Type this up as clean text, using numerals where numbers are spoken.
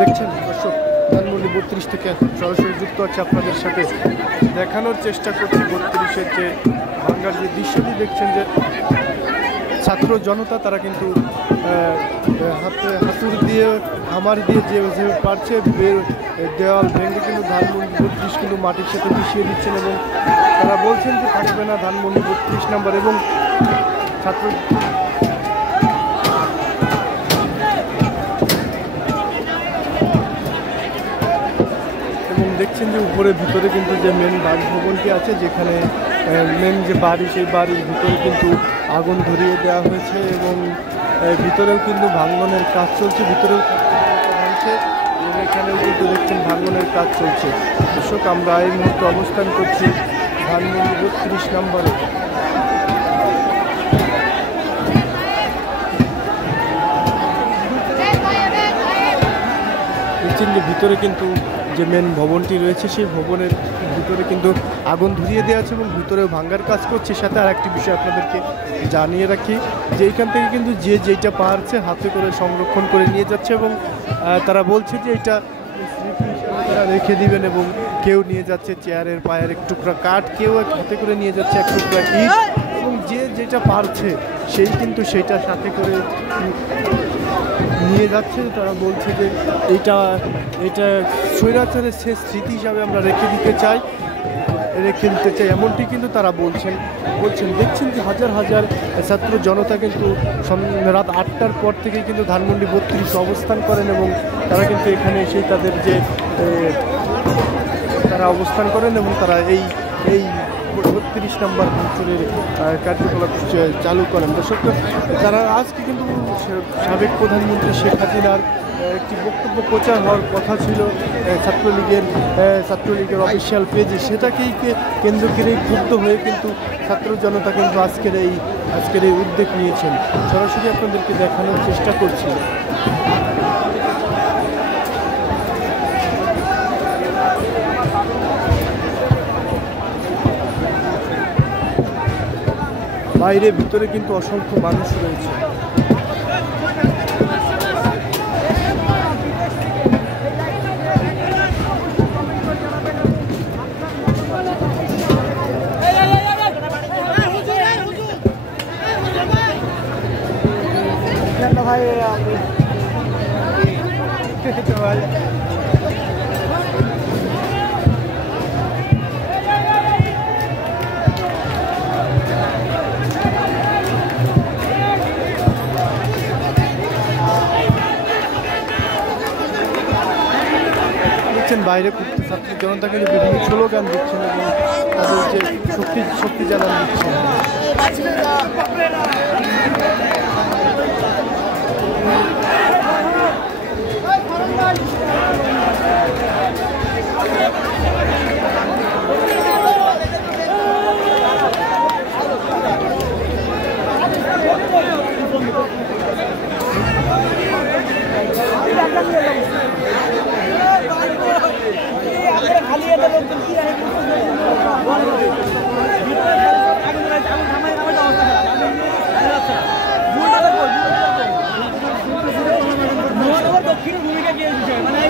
দেখছেন দর্শক, ধানমন্ডি 32 থেকে সরাসরি যুক্ত আছে আপনাদের সাথে, দেখানোর চেষ্টা করছি 32-এর যে ভাঙ্গার যে দৃশ্যটি দেখছেন, যে ছাত্র জনতা তারা কিন্তু হাতুড় দিয়ে হামার দিয়ে যে পারছে দেওয়াল ভেঙে কিন্তু ধানমন্ডি 32 কিন্তু মাটির সাথে মিশিয়ে দিচ্ছেন এবং তারা বলছেন যে থাকবে না ধানমন্ডি 32 নম্বর। এবং ছাত্র দেখছেন যে উপরে ভিতরে কিন্তু যে মেন বাসভবনটি আছে, যেখানে মেন যে বাড়ি, সেই বাড়ির ভিতরে কিন্তু আগুন ধরিয়ে দেওয়া হয়েছে এবং ভিতরেও কিন্তু ভাঙনের কাজ চলছে, ভিতরেও ভাঙছে এবং এখানেও কিন্তু দেখছেন ভাঙনের কাজ চলছে। দর্শক, আমরা এই মুহূর্তে অবস্থান করছি ধানমন্ডি 32 নম্বরে। দেখছেন যে ভিতরে কিন্তু যে মেন ভবনটি রয়েছে, সেই ভবনের ভিতরে কিন্তু আগুন ধরিয়ে দেওয়া আছে এবং ভিতরেও ভাঙ্গার কাজ করছে। সাথে আর একটি বিষয় আপনাদেরকে জানিয়ে রাখি যে এইখান থেকে কিন্তু যে যেটা পারছে হাতে করে সংরক্ষণ করে নিয়ে যাচ্ছে এবং তারা বলছে যে এটা স্মৃতি হিসাবে তারা রেখে দিবেন এবং কেউ নিয়ে যাচ্ছে চেয়ারের পায়ের এক টুকরা কাঠ, কেউ হাতে করে নিয়ে যাচ্ছে এক টুকরা ইট এবং যে যেটা পারছে সেই কিন্তু সেইটা সাথে করে নিয়ে যাচ্ছে। তারা বলছে যে এটা স্বৈরাচারের শেষ স্মৃতি হিসাবে আমরা রেখে দিতে চাই, এমনটি কিন্তু তারা বলছেন। দেখছেন যে হাজার হাজার ছাত্র জনতা কিন্তু রাত 8টার পর থেকে কিন্তু ধানমন্ডি 32 অবস্থান করেন এবং তারা কিন্তু এখানে এসেই তাদের যে তারা অবস্থান করেন এবং তারা এই 32 নম্বর অঞ্চলের কার্যকলাপ চালু করেন। দর্শক, তারা আজকে কিন্তু সাবেক প্রধানমন্ত্রী শেখ হাসিনার একটি বক্তব্য প্রচার হওয়ার কথা ছিল ছাত্রলীগের অফিসিয়াল পেজে, সেটাকেই কেন্দ্র করেই ক্ষুব্ধ হয়ে কিন্তু ছাত্র জনতা কিন্তু আজকের এই উদ্যোগ নিয়েছেন। সরাসরি আপনাদেরকে দেখানোর চেষ্টা করছি। বাইরে ভিতরে কিন্তু অসংখ্য মানুষ রয়েছে। বাইরে ছাত্র জনতা কিন্তু বিভিন্ন স্লোগান দিচ্ছেন এবং তাদের যে শক্তি জানান দিচ্ছেন। মানে